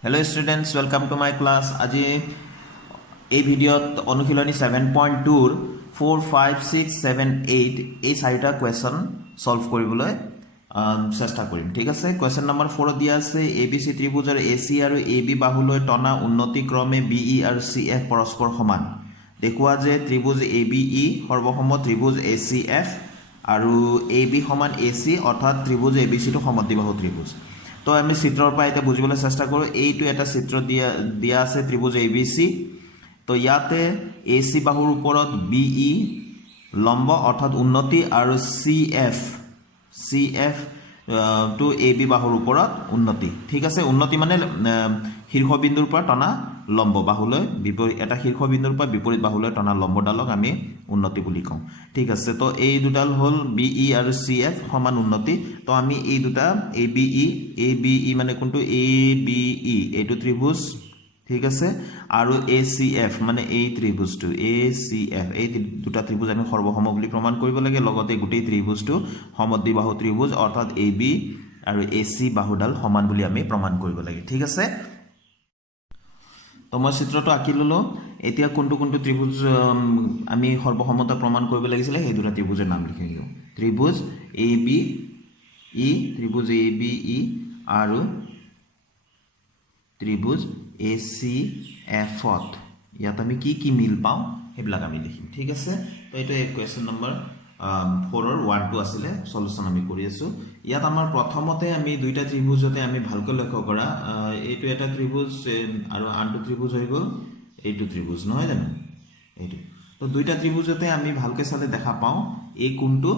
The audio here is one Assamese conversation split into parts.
Hello students, welcome to my class. আজি এই ভিডিওত অনুশীলনী 7.2 4 5 6 7 8 এই চাৰিটা কোৱেশ্চন সলভ কৰিবলৈ চেষ্টা কৰিম ঠিক আছে কোৱেশ্চন নম্বৰ 4 দিয়া আছে ABC ত্ৰিভুজৰ AC আৰু AB বাহুলৈ টনা উন্নতি ক্ৰমে BE আৰু CF পৰস্পৰ সমান দেখুৱা যে ত্ৰিভুজ ABE সৰ্বসম ত্ৰিভুজ ACF আৰু AB সমান AC অৰ্থাৎ ত্ৰিভুজ ABC টো সমদ্বিবাহু ত্ৰিভুজ তো আমি চিত্ৰৰ পৰা এটা বুজিবলৈ চেষ্টা কৰো এইটো এটা চিত্ৰ দিয়া আছে ত্ৰিভুজ ABC তো ইয়াতে AC বাহুৰ ওপৰত BE লম্ব অৰ্থাৎ উন্নতি আৰু CF to AB বাহুৰ ওপৰত উন্নতি ঠিক আছে উন্নতি মানে শীৰ্ষবিন্দুৰ পৰা টনা লম্ব বাহুলৈ বিপৰীত এটা শীৰ্ষবিন্দুৰ পৰা বিপৰীত বাহুলৈ টনা লম্বডালক আমি উন্নতি বুলি কওঁ ঠিক আছে তো এই দুডাল হল BE আৰু CF সমান উন্নতি তো আমি এই দুটা ABE মানে কোনটো ABE এইটো ত্ৰিভুজ ঠিক আছে আৰু ACF মানে এই ত্ৰিভুজটো ACF এই দুটা ত্ৰিভুজ আমি সৰ্বসম বুলি প্ৰমাণ কৰিব লাগে লগতে গোটেই ত্ৰিভুজটো সমদ্বিবাহু ত্ৰিভুজ অৰ্থাৎ AB আৰু AC বাহুডাল সমান বুলি আমি প্ৰমাণ কৰিব লাগে ঠিক আছে তো মই চিত্ৰটো আঁকি ললো এতিয়া কোনটো কোনটো ত্ৰিভুজ আমি সৰ্বসমতা প্ৰমাণ কৰিব লাগিছিল সেই দুটা ত্ৰিভুজৰ নাম লিখি দিও ত্ৰিভুজ ABE ত্ৰিভুজ ABE আৰু ত্ৰিভুজ ACF ইয়াত আমি কি মিল পাওঁ হেবিলাক আমি লিখিম ঠিক আছে তো এটা কোৱেশ্চন নম্বৰ 4 ৰ 1 2 আছিল সলিউশন আমি কৰি আছো ইয়াত আমাৰ প্ৰথমতে আমি দুইটা ত্ৰিভুজতে আমি ভালকৈ লক্ষ্য কৰা এইটো এটা ত্ৰিভুজ আৰু আনটো ত্ৰিভুজ হৈ গল এইটো ত্ৰিভুজ নহয় জানো এইটো তো দুইটা ত্ৰিভুজতে আমি ভালকৈ চালে দেখা পাওঁ এই কোণটো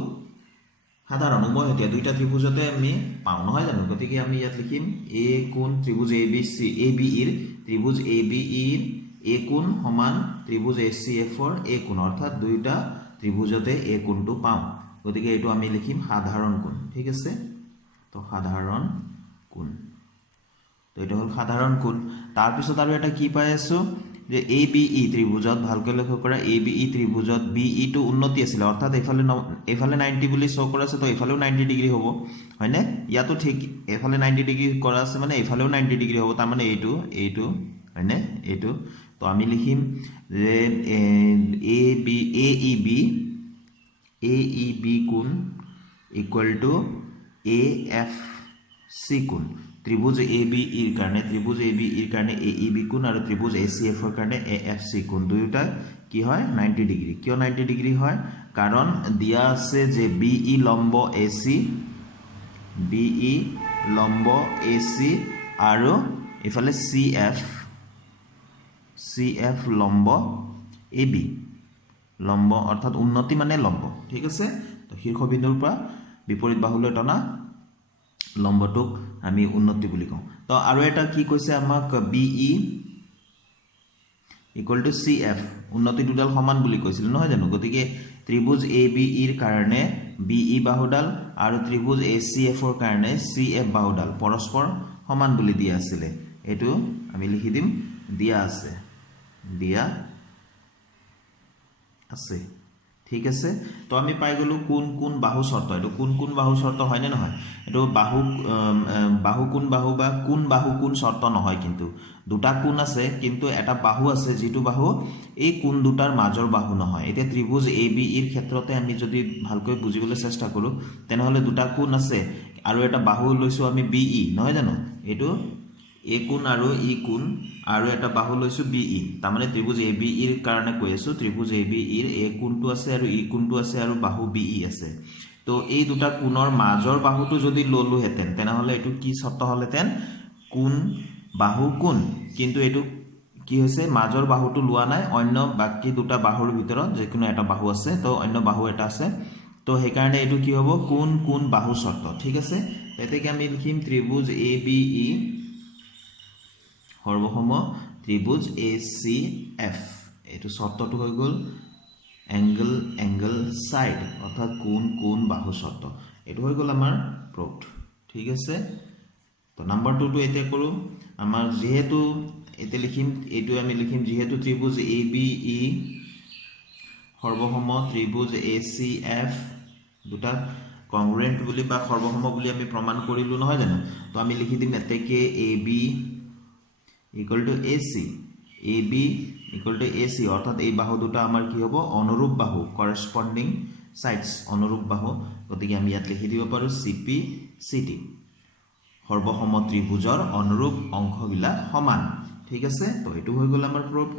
সাধাৰণ মই এতিয়া দুইটা ত্ৰিভুজতে আমি পাওঁ নহয় জানো গতিকে আমি ইয়াত লিখিম A কোণ ত্ৰিভুজ ABE ৰ ত্ৰিভুজ ABE ৰ A কোণ সমান ত্ৰিভুজ ACF ৰ A কোণ অৰ্থাৎ দুইটা ত্ৰিভুজতে A কোণটো পাওঁ গতিকে এটো আমি লিখিম সাধাৰণ কোণ ঠিক আছে তো সাধাৰণ কোণ তো এটা হল সাধাৰণ কোণ তাৰ পিছত আৰু এটা কি পাই আছো যে ABE ত্ৰিভুজত ভালকৈ লক্ষ্য কৰা ABE ত্ৰিভুজত BE টো উন্নতি আছিল অৰ্থাৎ এফালে 90 বুলি শো কৰা আছে তো এফালেও 90 ডিগ্ৰী হ'ব হয়নে ইয়াতো ঠিক এফালে 90 ডিগ্ৰী কৰা আছে মানে এফালেও 90 ডিগ্ৰী হ'ব তাৰ মানে এইটো হয়নে এইটো তো আমি লিখিম যে AEB কোণ ইকুয়াল টু AFC কোণ ত্ৰিভুজ ABE ৰ কাৰণে AEB কোণ আৰু ত্ৰিভুজ ACF ৰ কাৰণে AFC কোণ দুয়োটা কি হয় 90 ডিগ্ৰী কিয় 90 ডিগ্ৰী হয় কাৰণ দিয়া আছে যে BE লম্ব AC আৰু ইফালে CF লম্ব AB লম্ব অৰ্থাৎ উন্নতি মানে লম্ব ঠিক আছে তো শীৰ্ষবিন্দুৰ পৰা বিপৰীত বাহুলৈ টনা লম্বটোক আমি উন্নতি বুলি কওঁ তো আৰু এটা কি কৈছে আমাক BE ইকুয়াল টু CF উন্নতি দুডাল সমান বুলি কৈছিল নহয় জানো গতিকে ত্ৰিভুজ ABE ৰ কাৰণে BE বাহুডাল আৰু ত্ৰিভুজ ACF ৰ কাৰণে CF বাহুডাল পৰস্পৰ সমান বুলি দিয়া আছিল এটো আমি লিখি দিম দিয়া আছে ঠিক আছে তো আমি পাই গলো কোন বাহু শর্ত এটো কোন বাহু শর্ত হয় না নহয় এটো বাহু কোন বাহু বা কোন শর্ত নহয় কিন্তু দুটা কোন আছে কিন্তু এটা বাহু আছে যেটো বাহু এই কোন দুটাৰ মাজৰ বাহু নহয় এটা ত্ৰিভুজ ABE ৰ ক্ষেত্ৰতে আমি যদি ভালকৈ বুজিবলৈ চেষ্টা কৰো তেনেহলে দুটা কোন আছে আৰু এটা বাহু লৈছো আমি BE নহয় জানো এটো A কোণ আৰু E কোণ আৰু এটা বাহু লৈছো BE তাৰ মানে ত্ৰিভুজ ABE ৰ কাৰণে কৈ আছো ত্ৰিভুজ ABE ৰ A কোণটো আছে আৰু E কোণটো আছে আৰু বাহু BE আছে তো এই দুটা কোণৰ মাজৰ বাহুটো যদি ললো হেতেন তেনেহলে এটো কি শৰ্ত হলেতেন কোণ বাহু কোণ কিন্তু এটো কি হৈছে মাজৰ বাহুটো লোৱা নাই অন্য বাকি দুটা বাহুৰ ভিতৰত যে কোনো এটা বাহু আছে তো অন্য বাহু এটা আছে তো সেই কাৰণে এটো কি হ'ব কোণ বাহু শৰ্ত ঠিক আছে এতেকে আমি লিখিম ত্ৰিভুজ ABE সৰ্বসম ত্ৰিভুজ ACF এটো শৰ্তটো হৈ গল এংগল সাইড অৰ্থাৎ কোণ বাহু শৰ্ত এটো হৈ গল আমাৰ প্ৰুফড ঠিক আছে তো নাম্বাৰ 2 টো এতে কৰো আমাৰ যেহেতু এতে লিখিম এটো আমি লিখিম যেহেতু ত্ৰিভুজ ABE সৰ্বসম ত্ৰিভুজ ACF দুটা কংগ্ৰুয়েন্ট বুলি বা সৰ্বসম বুলি আমি প্ৰমাণ কৰিলো নহয় জানো তো আমি লিখি দিম এতেকে AB equal to AC AB equal to AC অর্থাৎ এই বাহু দুটা আমাৰ কি হ'ব অনুৰূপ বাহু কৰসপন্ডিং সাইডস অনুৰূপ বাহু গতিকে আমি ইয়াত লিখি দিব পাৰো সিপি সিটি সৰ্বসম ত্ৰিভুজৰ অনুৰূপ অংশবিলাক সমান ঠিক আছে তো এটো হৈ গল আমাৰ প্ৰুফ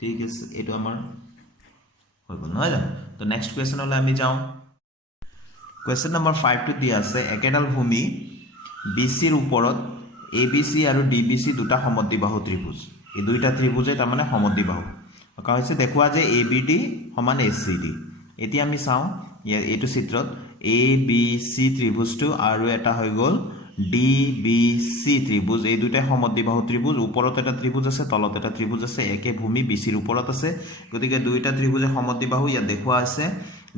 ঠিক আছে এটো আমাৰ হৈ গল নহয় জানো তো নেক্সট কোৱেশ্চন হলে আমি যাওঁ কোৱেশ্চন নম্বৰ 5 টো দিয়া আছে একেডাল ভূমি বিসি ৰ ওপৰত এবিসি আৰু ডিবিসি দুটা সমদ্বিবাহু ত্ৰিভুজ এই দুইটা ত্ৰিভুজে তাৰ মানে সমদ্বিবাহু কা হৈছে দেখুৱা যে এবিডি সমান এসিডি এতিয়া আমি চাওঁ এইটো চিত্ৰত এবিসি ত্ৰিভুজটো আৰু এটা হৈ গল ডিবিসি ত্ৰিভুজ এই দুটা সমদ্বিবাহু ত্ৰিভুজ ওপৰত এটা ত্ৰিভুজ আছে তলত এটা ত্ৰিভুজ আছে একে ভূমি বিসিৰ ওপৰত আছে গতিকে দুইটা ত্ৰিভুজে সমদ্বিবাহু ইয়াত দেখুৱা আছে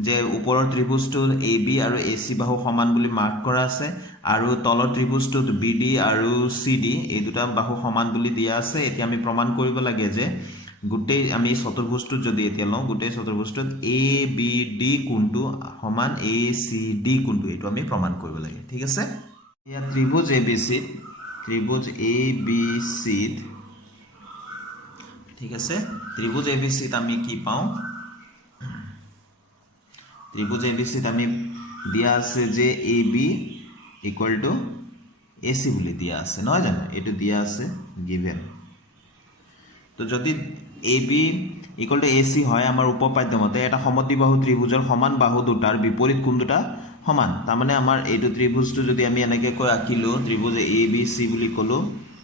যে ওপৰৰ ত্ৰিভুজটো এবি আৰু এসি বাহু সমান বুলি মাৰ্ক কৰা আছে আৰু তলৰ ত্ৰিভুজটো বিডি আৰু সিডি এই দুটা বাহু সমান বুলি দিয়া আছে এতিয়া আমি প্ৰমাণ কৰিব লাগে যে গুটেই আমি চতুৰ্ভুজটো যদি এতিয়া লওঁ গুটেই চতুৰ্ভুজটোত এবিডি কোণটো সমান এসিডি কোণটো এটো আমি প্ৰমাণ কৰিব লাগে ঠিক আছে ইয়া ত্ৰিভুজ এবিসি ঠিক আছে ত্ৰিভুজ এবিসি আমি কি পাওঁ ত্রিভুজ এবিসি আমি দিয়া আছে যে এবি ইকুয়াল টু এসি বুলি দিয়া আছে নহয় জানো এটো দিয়া আছে গিভেন তো যদি এবি ইকুয়াল টু এসি হয় আমাৰ উপপাদ্য মতে এটা সমদ্বিবাহু ত্ৰিভুজৰ সমান বাহু দুটাৰ বিপৰীত কোণ দুটা সমান তাৰ মানে আমাৰ এইটো ত্ৰিভুজটো যদি আমি এনেকৈ কৈ আঁকিলো ত্ৰিভুজ এবিসি বুলি কলো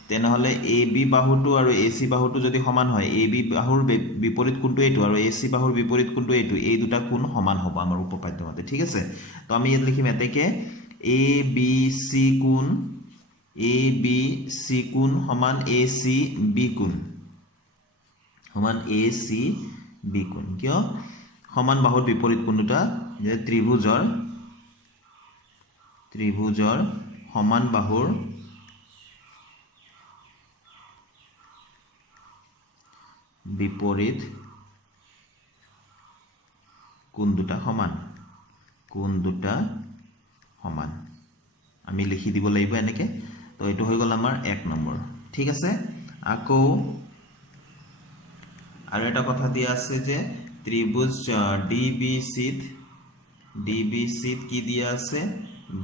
তেনেহলে এবি বাহুটো আৰু এসি বাহুটো যদি সমান হয় এবি বাহুৰ বিপৰীত কোণটো এইটো আৰু এসি বাহুৰ বিপৰীত কোণটো এইটো এই দুটা কোণ সমান হ'ব আমাৰ উপপাদ্য মতে ঠিক আছে তো আমি ইয়াত লিখিম এতেকে এবিসি কোণ সমান এসি বি কোণ সমান এসি বি কোণ কিয় সমান বাহুৰ বিপৰীত কোণ দুটা যে ত্ৰিভুজৰ সমান বাহুৰ বিপৰীত কোণ দুটা সমান আমি লিখি দিব লাগিব এনেকে তো এটো হৈ গল আমাৰ 1 নম্বৰ ঠিক আছে আকৌ আৰু এটা কথা দিয়া আছে যে ত্ৰিভুজ ডিবিসি কি দিয়া আছে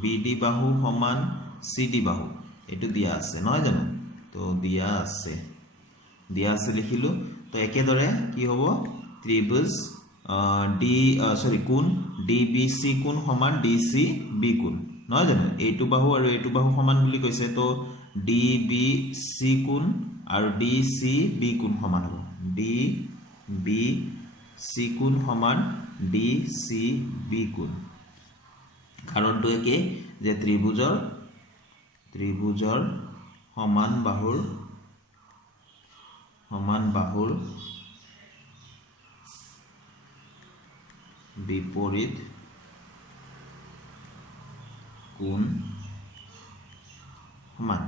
বিডি বাহু সমান সিডি বাহু এটো দিয়া আছে নহয় জানো তো দিয়া আছে লিখিলো তো একেদৰে কি হ'ব ত্ৰিভুজ কোণ ডিবিসি কোণ সমান ডিসি বি কোণ নহয় জানো এইটো বাহু আৰু এইটো বাহু সমান বুলি কৈছে তো ডিবিসি কোণ আৰু ডিসি বি কোণ সমান হ'ব ডিবিসি কোণ সমান ডিসি বি কোণ কাৰণটো একে যে ত্ৰিভুজৰ সমান বাহুৰ বিপৰীত কোণ সমান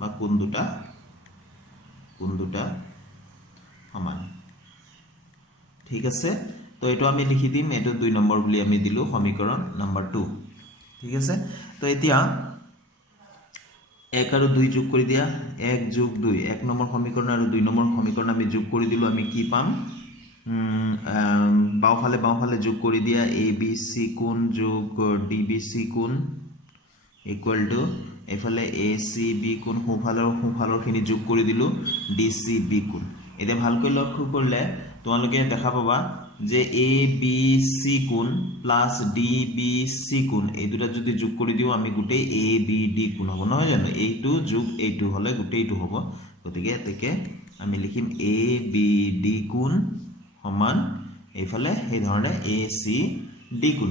বা কোণ দুটা সমান ঠিক আছে তো এটো আমি লিখি দিম এটো 2 নম্বৰ বুলি আমি দিলো সমীকৰণ নম্বৰ 2 ঠিক আছে তো এতিয়া 1 আৰু 2 যোগ কৰি দিয়া 1 যোগ 2 1 নম্বৰ সমীকৰণ আৰু 2 নম্বৰ সমীকৰণ আমি যোগ কৰি দিলো আমি কি পাম বাওফালে যোগ কৰি দিয়া এবিসি কোণ যোগ ডিবিসি কোণ ইকুয়াল টু এফালে এসিবি কোণ সোঁফালৰ খিনি যোগ কৰি দিলো ডিসিবি কোণ এটা ভালকৈ লক্ষ্য কৰিলে তোমালোকে দেখা পাবা যে এবিসি কোণ প্লাস ডিবিসি কোণ এই দুটা যদি যোগ কৰি দিও আমি গুটেই এবিডি কোণ হ'ব নহয় জানো এইটো যোগ এইটো হলে গুটেইটো হ'ব গতিকে এতেকে আমি লিখিম এবিডি কোণ সমান এইফালে এই ধৰণে এসিডি কোণ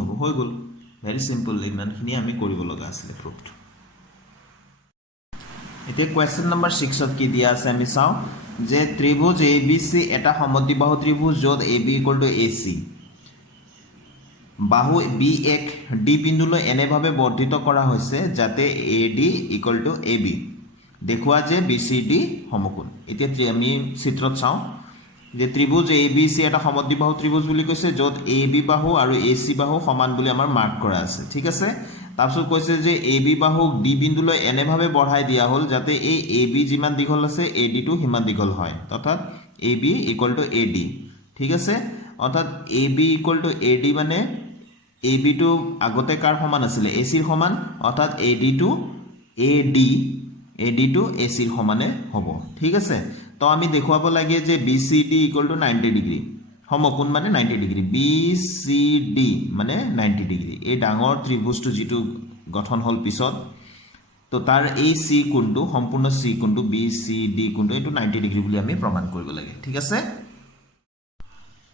হ'ব হৈ গল very simple ইমানখিনি আমি কৰিব লগা আছিল প্ৰুফ এতিয়া কোৱেশ্চন নম্বৰ 6 ত কি দিয়া আছে আমি চাও যে ত্ৰিভুজ এবিসি এটা সমদ্বিবাহু ত্ৰিভুজ যত এবি ইকুয়াল টু এসি বাহু বি1 ডি বিন্দুলৈ এনেভাৱে বৰ্ধিত কৰা হৈছে যাতে এডি ইকুয়াল টু এবি দেখুৱা যে বিসিডি সমকোণ এতিয়া আমি চিত্ৰত চাও যে ত্ৰিভুজ এবিসি এটা সমদ্বিবাহু ত্ৰিভুজ বুলি কৈছে যত এবি বাহু আৰু এসি বাহু সমান বুলি আমাৰ মাৰ্ক কৰা আছে ঠিক আছে তাৰপিছত কৈছে যে এ বি বাহুক ডি বিন্দুলৈ এনেভাৱে বঢ়াই দিয়া হ'ল যাতে এই এ বি যিমান দীঘল আছে এ ডিটো সিমান দীঘল হয়, অৰ্থাৎ A B equal to A D. ঠিক আছে, অৰ্থাৎ A B equal to A D মানে এ বিটো আগতে কাৰ সমান আছিলে, এ চিৰ সমান, অৰ্থাৎ এ ডিটো এ ডিটো এ চিৰ সমানে হ'ব। ঠিক আছে, তো আমি দেখুৱাব লাগে যে B C D equal to 90 degree, সমকোণ মানে 90 ডিগ্ৰী, বি চি ডি মানে 90 ডিগ্ৰী। এই ডাঙৰ ত্ৰিভুজটো যিটো গঠন হ'ল পিছত, তো তাৰ এই চি কোণটো, সম্পূৰ্ণ চি কোণটো, বি চি ডি কোণটো, এইটো 90 ডিগ্ৰী বুলি আমি প্ৰমাণ কৰিব লাগে। ঠিক আছে,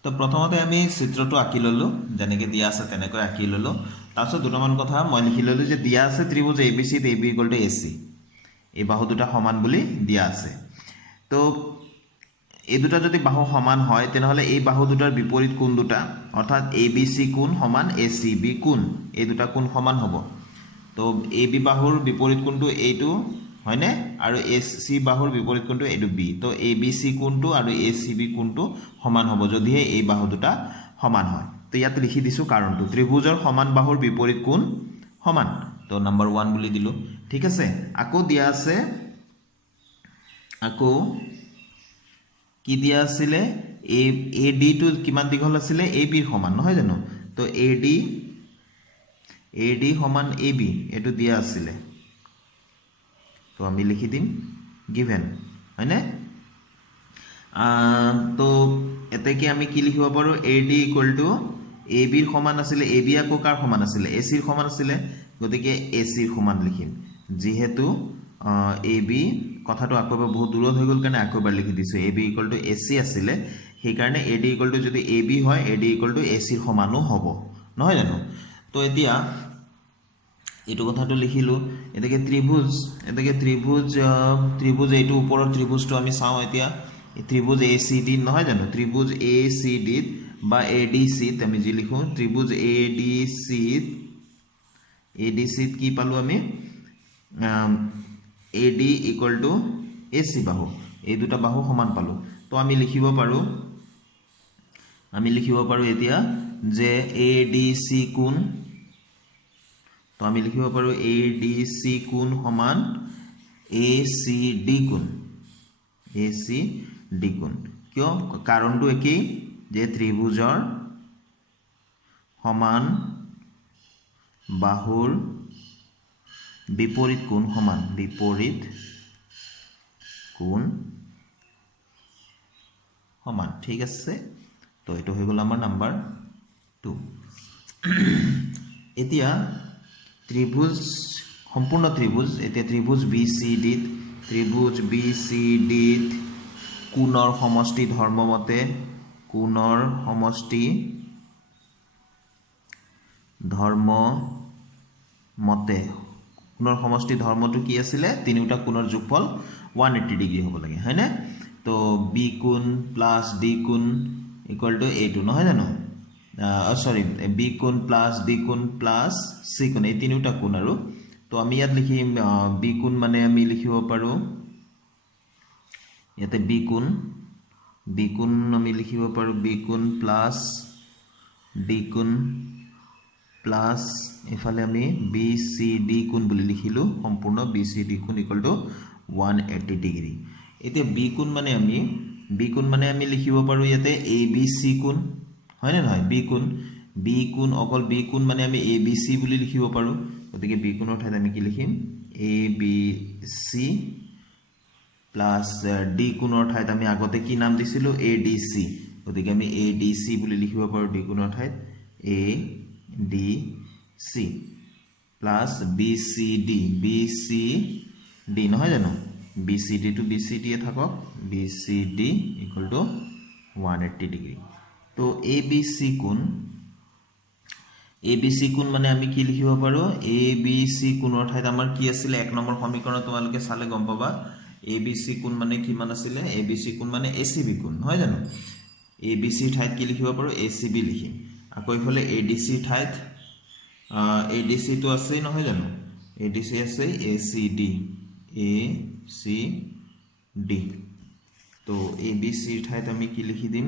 তো প্ৰথমতে আমি চিত্ৰটো আঁকি ল'লোঁ, যেনেকৈ দিয়া আছে তেনেকৈ আঁকি ল'লোঁ। তাৰপিছত দুটামান কথা মই লিখি ল'লোঁ যে দিয়া আছে ত্ৰিভুজ এ বি চিত A B equal to A C, এই বাহু দুটা সমান বুলি দিয়া আছে। তো এই দুটা যদি বাহু সমান হয় তেনেহ'লে এই বাহু দুটাৰ বিপৰীত কোণ দুটা, অৰ্থাৎ এ বি চি কোণ সমান এ চি বি কোণ, এই দুটা কোণ সমান হ'ব। তো এ বি বাহুৰ বিপৰীত কোণটো এইটো হয়নে, আৰু এ চি বাহুৰ বিপৰীত কোণটো এইটো বি। তো এ বি চি কোণটো আৰু এ চি বি কোণটো সমান হ'ব যদিহে এই বাহু দুটা সমান হয়। তো ইয়াত লিখি দিছোঁ কাৰণটো, ত্ৰিভুজৰ সমান বাহুৰ বিপৰীত কোণ সমান। তো নম্বৰ 1 বুলি দিলোঁ। ঠিক আছে, আকৌ দিয়া আছে, আকৌ কি দিয়া আছিলে, এ ডিটো কিমান দীঘল আছিলে, এ বিৰ সমান নহয় জানো। তো এ ডি সমান এ বি এইটো দিয়া আছিলে, তো আমি লিখি দিম গিভেন, হয়নে। তো এতেকে আমি কি লিখিব পাৰোঁ, এ ডি ইকুৱেল টু এ বিৰ সমান আছিলে, এ বি আকৌ কাৰ সমান আছিলে, এ চিৰ সমান আছিলে, গতিকে এ চিৰ সমান লিখিম। যিহেতু এ বি কথাটো আকৌ এবাৰ বহুত দূৰত হৈ গ'ল কাৰণে আকৌ এবাৰ লিখি দিছোঁ, A B equal to A C আছিলে, সেইকাৰণে এ ডি ইকুৱেল টু যদি এ বি হয় এ ডি ইকুৱেল টু এ চিৰ সমানো হ'ব, নহয় জানো। তো এতিয়া এইটো কথাটো লিখিলোঁ। এতেকে ত্ৰিভুজ এইটো ওপৰৰ ত্ৰিভুজটো আমি চাওঁ এতিয়া, ত্ৰিভুজ এ চি ডি নহয় জানো, ত্ৰিভুজ এ চি ডিত বা এ ডি চিত আমি যি লিখোঁ, ত্ৰিভুজ এ ডি চিত কি পালোঁ আমি, A D equal to A C বাহু, এই দুটা বাহু সমান পালোঁ। তো আমি লিখিব পাৰোঁ এতিয়া যে এ ডি চি কোণ, তো আমি লিখিব পাৰোঁ এ ডি চি কোণ সমান এ চি ডি কোণ, এ চি ডি কোণ। কিয়, কাৰণটো একেই, যে ত্ৰিভুজৰ সমান বাহুৰ বিপৰীত কোণ সমান, বিপৰীত কোণ সমান। ঠিক আছে, তো এইটো হৈ গ'ল আমাৰ নাম্বাৰ 2। এতিয়া ত্ৰিভুজ, সম্পূৰ্ণ ত্ৰিভুজ, এতিয়া ত্ৰিভুজ বি চি ডিত কোণৰ সমষ্টি ধৰ্মমতে, কোণৰ সমষ্টি ধৰ্মটো কি আছিলে, তিনিওটা কোণৰ যোগফল 180 ডিগ্ৰী হ'ব লাগে, হয়নে। তো বি কোণ প্লাছ ডি কোণ ইকুৱেল টু এইটো নহয় জানো, চৰি, বি কোণ প্লাছ ডি কোণ প্লাছ চি কোণ, এই তিনিওটা কোণ। আৰু তো আমি ইয়াত লিখিম বি কোণ মানে আমি লিখিব পাৰোঁ ইয়াতে বি কোণ আমি লিখিব পাৰোঁ বি কোণ প্লাছ ডি কোণ প্লাছ এফালে আমি বি চি ডি কোণ বুলি লিখিলোঁ, সম্পূৰ্ণ বি চি ডি কোণ ইকুৱেল টু 180 ডিগ্ৰী। এতিয়া বি কোণ মানে আমি লিখিব পাৰোঁ ইয়াতে এ বি চি কোণ, হয়নে নহয়, বি কোণ অকল বি কোণ মানে আমি এ বি চি বুলি লিখিব পাৰোঁ। গতিকে বি কোণৰ ঠাইত আমি কি লিখিম, A B C plus D কোণৰ ঠাইত আমি আগতে কি নাম দিছিলোঁ, এ ডি চি, গতিকে আমি এ ডি চি বুলি লিখিব পাৰোঁ ডি কোণৰ ঠাইত, A D C plus B C D নহয় জানো, বি চি ডিটো বি চি ডিয়ে থাকক, B C D equal to 180 degree. তো এ বি চি কোণ মানে আমি কি লিখিব পাৰোঁ, এ বি চি কোণৰ ঠাইত আমাৰ কি আছিলে, 1 নম্বৰ সমীকৰণ তোমালোকে চালে গম পাবা, এ বি চি কোণ মানে কিমান আছিলে, এ বি চি কোণ মানে এ চি বি কোণ, নহয় জানো। এ বি চিৰ ঠাইত কি লিখিব পাৰোঁ, এ চি বি লিখিম। আকৌ এইফালে এ ডি চিৰ ঠাইত এ ডি চিটো আছেই নহয় জানো, এ ডি চি আছেই, এ চি ডি। তো এ বি চিৰ ঠাইত আমি কি লিখি দিম,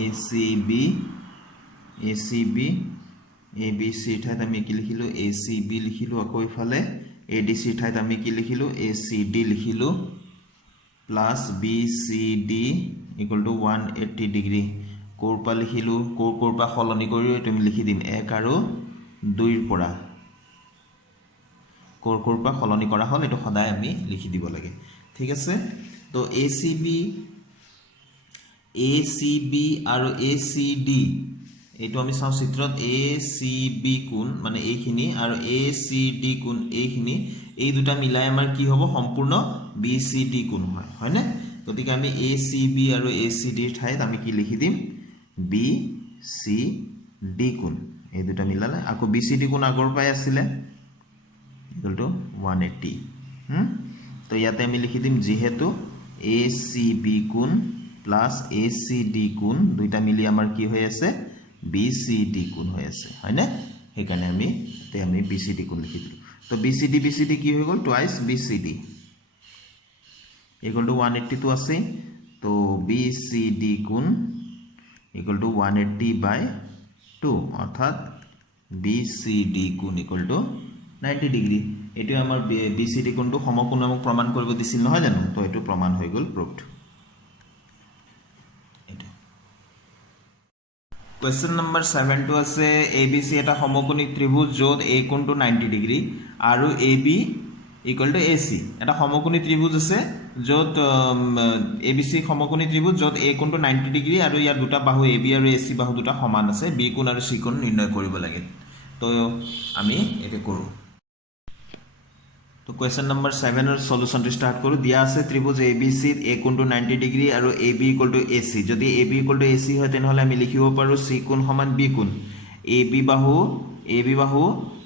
এ চি বি ACB ABC ঠাইত আমি কি লিখিলোঁ ACB লিখিলোঁ আকৌ ইফালে ADC ঠাইত আমি কি লিখিলোঁ ACD লিখিলোঁ plus BCD equal to 180 degree ক'ৰ পৰা লিখিলোঁ ক'ৰ পৰা সলনি কৰি এইটো আমি লিখি দিম 1 আৰু 2 পৰা ক'ৰ পৰা সলনি কৰা হ'ল এইটো সদায় আমি লিখি দিব লাগে ঠিক আছে তো ACB আৰু ACD এইটো আমি চাওঁ চিত্ৰত ACB কোণ মানে এইখিনি আৰু ACD কোণ এইখিনি এই দুটা মিলাই আমাৰ কি হ'ব সম্পূৰ্ণ BCD কোণ হয়নে গতিকে আমি ACB আৰু ACD ঠাইত আমি কি লিখি দিম BCD কোণ এই দুটা মিলালে আকৌ BCD কোণ আগৰ পৰাই আছিলে ইকুৱেল টু 180 তো ইয়াতে আমি লিখি দিম যিহেতু ACB কোণ প্লাছ ACD কোণ দুইটা মিলি আমাৰ কি হৈ আছে BCD কোণ হৈ আছে হয়নে সেইকাৰণে আমি BCD কোণ লিখি দিলোঁ তো BCD কি হৈ গ'ল টুৱাইচ BCD ইকুৱেল টু 180 টো আছে তো BCD কোণ ইকুৱেল টু 180/2 অৰ্থাৎ BCD কোণ ইকুৱেল টু 90 ডিগ্ৰী এইটো আমাৰ BCD কোণটো সমকোণ আমাক প্ৰমাণ কৰিব দিছিল নহয় জানো তো এইটো প্ৰমাণ হৈ গ'ল প্ৰুভড Question number 7 to আছে ABC এটা সমকোণী ত্ৰিভুজ য'ত A কোণটো 90 ডিগ্ৰী আৰু AB ইকুৱেল টু AC এটা সমকোণী ত্ৰিভুজ আছে য'ত ABC সমকোণী ত্ৰিভুজ য'ত A কোণটো 90 ডিগ্ৰী আৰু ইয়াৰ দুটা বাহু AB আৰু AC বাহু দুটা সমান আছে B কোণ আৰু C কোণ নিৰ্ণয় কৰিব লাগে তো আমি এটা কৰোঁ তো question number 7 এৰ সলিউশনটো স্টাৰ্ট কৰো দিয়া আছে ত্ৰিভুজ ABC A কোণটো 90 ডিগ্ৰী আৰু AB ইকুৱেল টু AC যদি AB ইকুৱেল টু AC হয় তেনেহলে আমি লিখিব পাৰো C কোণ সমান B কোণ AB বাহু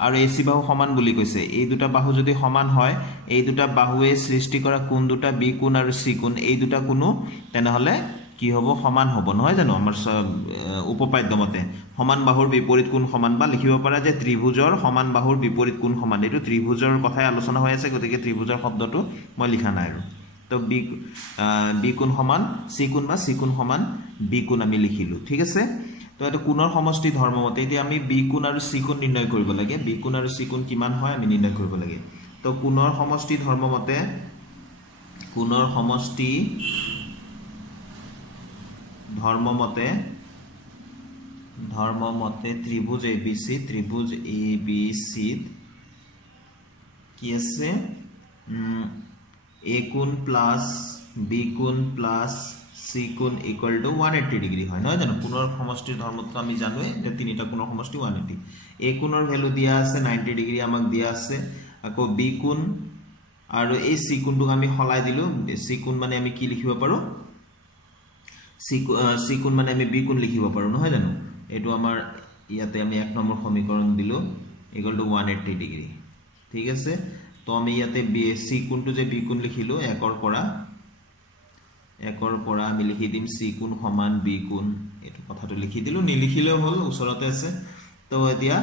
আৰু AC বাহু সমান বুলি কৈছে এই দুটা বাহু যদি সমান হয় এই দুটা বাহুৱে সৃষ্টি কৰা কোণ দুটা B কোণ আৰু C কোণ এই দুটা কোণো তেনেহলে কি হ'ব সমান হ'ব নহয় জানো আমাৰ উপপাদ্য মতে সমান বাহুৰ বিপৰীত কোণ সমান বা লিখিব পাৰা যে ত্ৰিভুজৰ সমান বাহুৰ বিপৰীত কোণ সমান এইটো ত্ৰিভুজৰ কথাই আলোচনা হৈ আছে গতিকে ত্ৰিভুজৰ শব্দটো মই লিখা নাই আৰু তো B কোণ সমান C কোণ বা C কোণ সমান B কোণ আমি লিখিলো ঠিক আছে তো এটা কোণৰ সমষ্টি ধৰ্ম মতে এতিয়া আমি B কোণ আৰু C কোণ নিৰ্ণয় কৰিব লাগে B কোণ আৰু C কোণ কিমান হয় আমি নিৰ্ণয় কৰিব লাগে তো কোণৰ সমষ্টি ধৰ্ম মতে ত্রিভুজ ABC কি আছে A কোণ প্লাস B কোণ প্লাস C কোণ ইকুৱেল টু 180 ডিগ্ৰী হয় নহয় জানো কোণৰ সমষ্টিৰ ধৰ্মটো আমি জানোৱে যে তিনিটা কোণৰ সমষ্টি 180 A কোণৰ ভ্যালু দিয়া আছে 90 ডিগ্ৰী আমাক দিয়া আছে আকৌ B কোণ আৰু এই C কোণটো আমি হলাই দিলো C কোণ মানে আমি কি লিখিব পাৰো C কোণ মানে আমি B কোণ লিখিব পাৰো নহয় জানো এটো আমাৰ ইয়াতে আমি এক নম্বৰ সমীকৰণ দিলো ইকুৱেল টু 180 ডিগ্ৰী ঠিক আছে তো আমি ইয়াতে C কোণটো যে B কোণ লিখিলো একৰ পৰা আমি লিখি দিম C কোণ সমান B কোণ এটো কথাটো লিখি দিলো নিলিখিলেও হল ওচৰতে আছে তো এতিয়া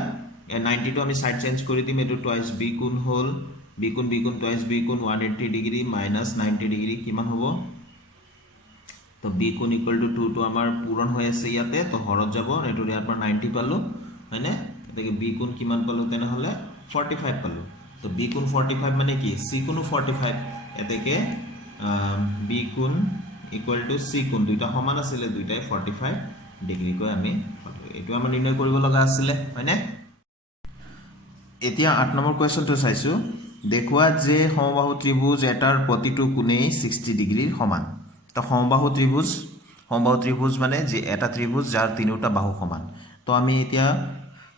90 টো আমি সাইড চেঞ্জ কৰি দিম এটো টুৱাইস B কোণ হল B কোণ টুৱাইস B কোণ 180 ডিগ্ৰী মাইনাস 90 ডিগ্ৰী কিমান হ'ব তো B কোণ ইকুৱেল টু 2 টো আমাৰ পূৰণ হৈ আছে ইয়াতে তো হৰত যাব এটো ইয়াৰ পৰা 90 পালো হয়নে এটাকে B কোণ কিমান পালো তেনেহলে 45 পালো তো B কোণ 45 মানে কি C কোণ 45 এটাকে B কোণ ইকুৱেল টু C কোণ দুইটা সমান আছিল দুইটাই 45 ডিগ্ৰী কৈ আমি এটো আমাৰ নিৰ্ণয় কৰিব লগা আছিল হয়নে এতিয়া 8 নম্বৰ কোৱেশ্চনটো চাইছো দেখুৱা যে সমবাহু ত্ৰিভুজ এটাৰ প্ৰতিটো কোণেই 60 ডিগ্ৰীৰ সমান তো সমবাহু ত্ৰিভুজ মানে যে এটা ত্ৰিভুজ যাৰ তিনিটা বাহু সমান তো আমি এতিয়া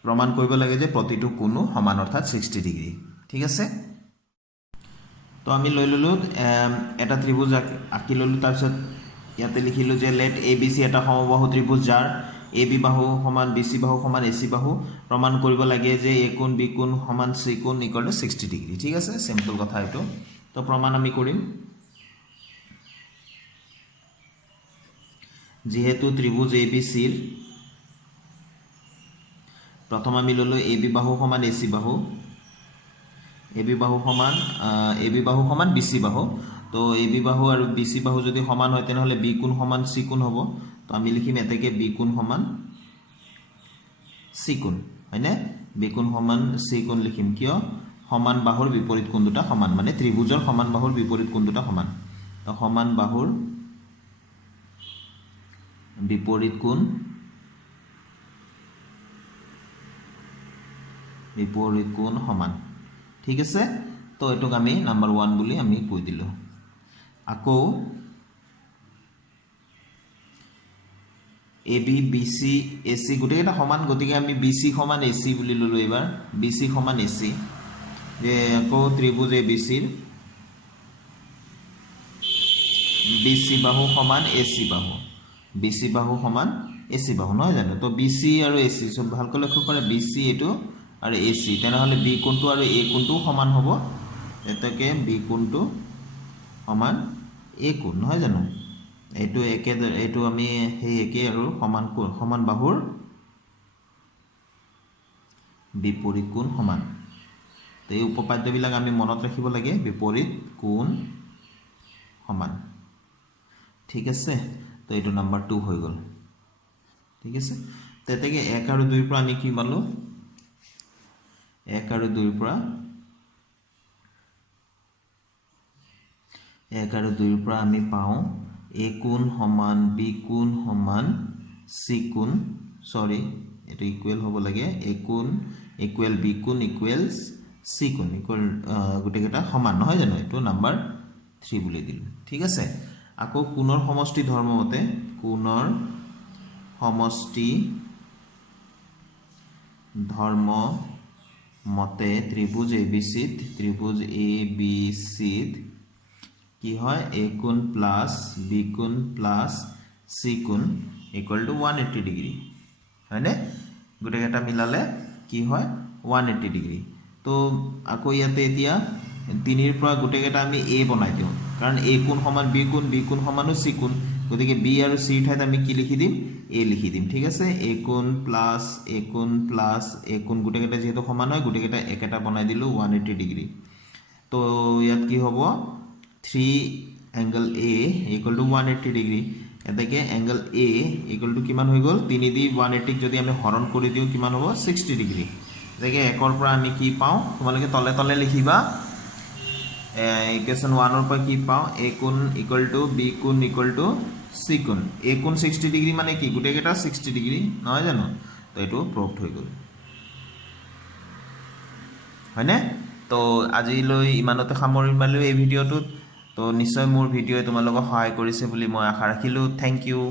প্ৰমাণ কৰিব লাগে যে প্ৰতিটো কোণো সমান অৰ্থাৎ 60 ডিগ্ৰী ঠিক আছে তো আমি লৈ ললো এটা ত্ৰিভুজ আঁকি ললো তাৰ পিছত ইয়াতে লিখিলো যে লেট ABC এটা সমবাহু ত্ৰিভুজ যাৰ AB বাহু সমান BC বাহু সমান AC বাহু প্ৰমাণ কৰিব লাগে যে A কোণ B কোণ সমান C কোণ ইকুৱেল টু 60 ডিগ্ৰী ঠিক আছে সিম্পল কথা এটো তো প্ৰমাণ আমি কৰিম যেহেতু ত্রিভুজ ABC প্রথম আমি ললো AB বাহু সমান AC বাহু AB বাহু সমান BC বাহু তো AB বাহু আৰু BC বাহু যদি সমান হয় তেনেহলে B কোণ সমান C কোণ হ'ব তো আমি লিখিম এটাকে B কোণ সমান চি কোণ হয়নে বি কোণ সমান চি কোণ লিখিম কিয় সমান বাহুৰ বিপৰীত কোণ দুটা সমান মানে ত্ৰিভুজৰ সমান বাহুৰ বিপৰীত কোণ দুটা সমান তো সমান বাহুৰ বিপৰীত কোণ সমান ঠিক আছে তো এটোক আমি নাম্বাৰ 1 বুলি আমি কৈ দিলো আকৌ AB BC AC গোটেইটা সমান গতিকে আমি BC সমান AC বুলি ললো এবাৰ BC সমান AC যে আকৌ ত্ৰিভুজ ABC ৰ BC বাহু সমান AC বাহু BC বাহু সমান AC বাহু নহয় জানো তো BC আৰু AC সব ভালকৈ লক্ষ্য কৰে BC এটো আৰু AC তেনেহলে B কোণটো আৰু A কোণটো সমান হ'ব এতকে B কোণটো সমান A কোণ নহয় জানো এটো একে এটো আমি সেই একে আৰু সমান বাহুৰ বিপৰীত কোণ সমান তো এই উপপাদ্যবিলাক আমি মনত ৰাখিব লাগে বিপৰীত কোণ সমান ঠিক আছে তো এটো নাম্বাৰ 2 হৈ গল ঠিক আছে তেতেকে 1 আৰু 2 পৰা আমি কি পালো 1 আৰু 2 পৰা 1 আৰু 2 পৰা আমি পাওঁ A কোণ সমান B কোণ সমান C কোণ সৰি এটো ইকুৱেল হ'ব লাগে A কোণ ইকুৱেল B কোণ ইকুৱেলছ C কোণ ইকুৱেল গুটেকেটা সমান নহয় জানো এটো নাম্বাৰ 3 বুলি দিল ঠিক আছে আকৌ কোণৰ সমষ্টি ধৰ্ম মতে কোণৰ সমষ্টি ধৰ্ম মতে ত্ৰিভুজ ABC ত্ৰিভুজ ABC কি হয় A কোণ প্লাস B কোণ প্লাস C কোণ ইকুয়াল টু 180 ডিগ্ৰী হয়নে গুটেকেটা মিলালে কি হয় 180 ডিগ্ৰী তো আকৌ ইয়াতে এতিয়া 3 ৰ পৰা গুটেকেটা আমি A বনাই দিও কাৰণ A কোণ সমান B কোণ সমানো C কোণ গতিকে B আৰু C ঠাইত আমি কি লিখি দিম A লিখি দিম ঠিক আছে A কোণ প্লাস A কোণ গুটেকেটা যেহেতু সমান হয় গুটেকেটা একেটা বনাই দিলো 180 ডিগ্ৰী তো ইয়াত কি হ'ব 3 angle A equal to 180 degree এটাকে angle A equal to কিমান হৈ গল 3 দি 180 যদি আমি হৰণ কৰি দিও কিমান হ'ব 60 ডিগ্ৰী এটাকে একৰ পৰা আমি কি পাও তোমালোকে তলে তলে লিখিবা ইকুৱেশ্যন 1 ৰ পৰা কি পাও A কোণ equal to B কোণ equal to C কোণ A কোণ 60 ডিগ্ৰী মানে কি গুটেকেটা 60 ডিগ্ৰী নহয় জানো তো এটো প্ৰুভড হৈ গল হয়নে তো আজিলৈ ইমানতে সামৰি মাৰিলো এই ভিডিঅ'টোত তো নিশ্চয় মোৰ ভিডিঅ'য়ে তোমালোকক সহায় কৰিছে বুলি মই আশা ৰাখিলো থ্যাংক ইউ